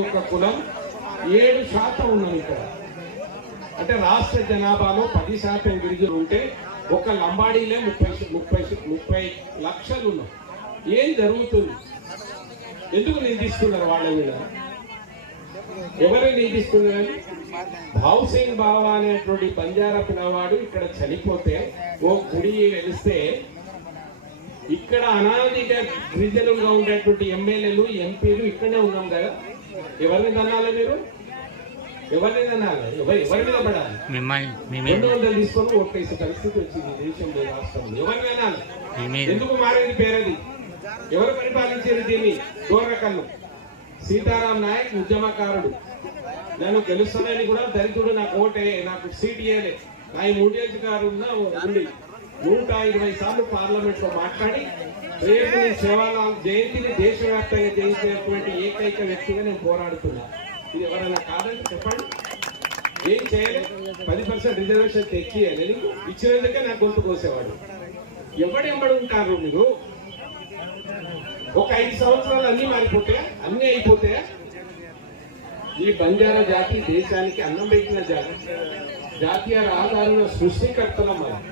ఒక కులం 7% ఉన్నది ఇక్కడ. అంటే రాష్ట్ర జనాభాలో 10% గిరిజనులు ఉంటే ఒక లంబాడీలే 30 లక్షలు ఉన్నాం. ఏం జరుగుతుంది? ఎందుకు నిందిస్తున్నారు వాళ్ళ మీద? ఎవరు నిందిస్తున్నారు? భావ్ సింగ్ బావా అనేటువంటి బంజారా పిల్లవాడు ఇక్కడ చనిపోతే ఓ గుడి వెలిస్తే ఇక్కడ అనాదిగా గిరిజనులుగా ఉండేటువంటి ఎమ్మెల్యేలు ఎంపీలు ఇక్కడనే ఉన్నాం కదా. ఎవరిని తన్నాలి మీరు? ఎవరిని తన్నాలి? ఎవరి మీద పడాలి? 200 తీసుకొని ఓట్లేసే పరిస్థితి వచ్చింది దేశంలో, రాష్ట్రంలో. ఎవరిని అనాలి? ఎందుకు మారేది పేరది? ఎవరు పరిపాలించారు దీన్ని? దూరకన్ను సీతారాం నాయక్ ఉద్యమకారుడు. నేను గెలుస్తానని కూడా దళితుడు నాకు ఓటే, నాకు సీట్ ఇయ్యలే. నా ఈ 3 ఏళ్ళ గారు ఉండి 120 సార్లు పార్లమెంట్ లో మాట్లాడి రేపు సేవాలాల్ జయంతిని దేశవ్యాప్తంగా చేయించేటువంటి ఏకైక వ్యక్తిగా నేను పోరాడుతున్నా. ఇది ఎవరైనా కాదని చెప్పండి. ఏం చేయలేదు. 10% రిజర్వేషన్ తెచ్చియాలి. ఇచ్చినందుకే నాకు గొంతు కోసేవాడు. ఎవడెంబడి ఉంటారు మీరు? ఒక 5 సంవత్సరాలు అన్ని మారిపోతాయా? అన్ని అయిపోతాయా? ఈ బంజారా జాతి దేశానికి అన్నం పెట్టిన జాతి, జాతీయ రహదారుల సృష్టికర్తలం మనం.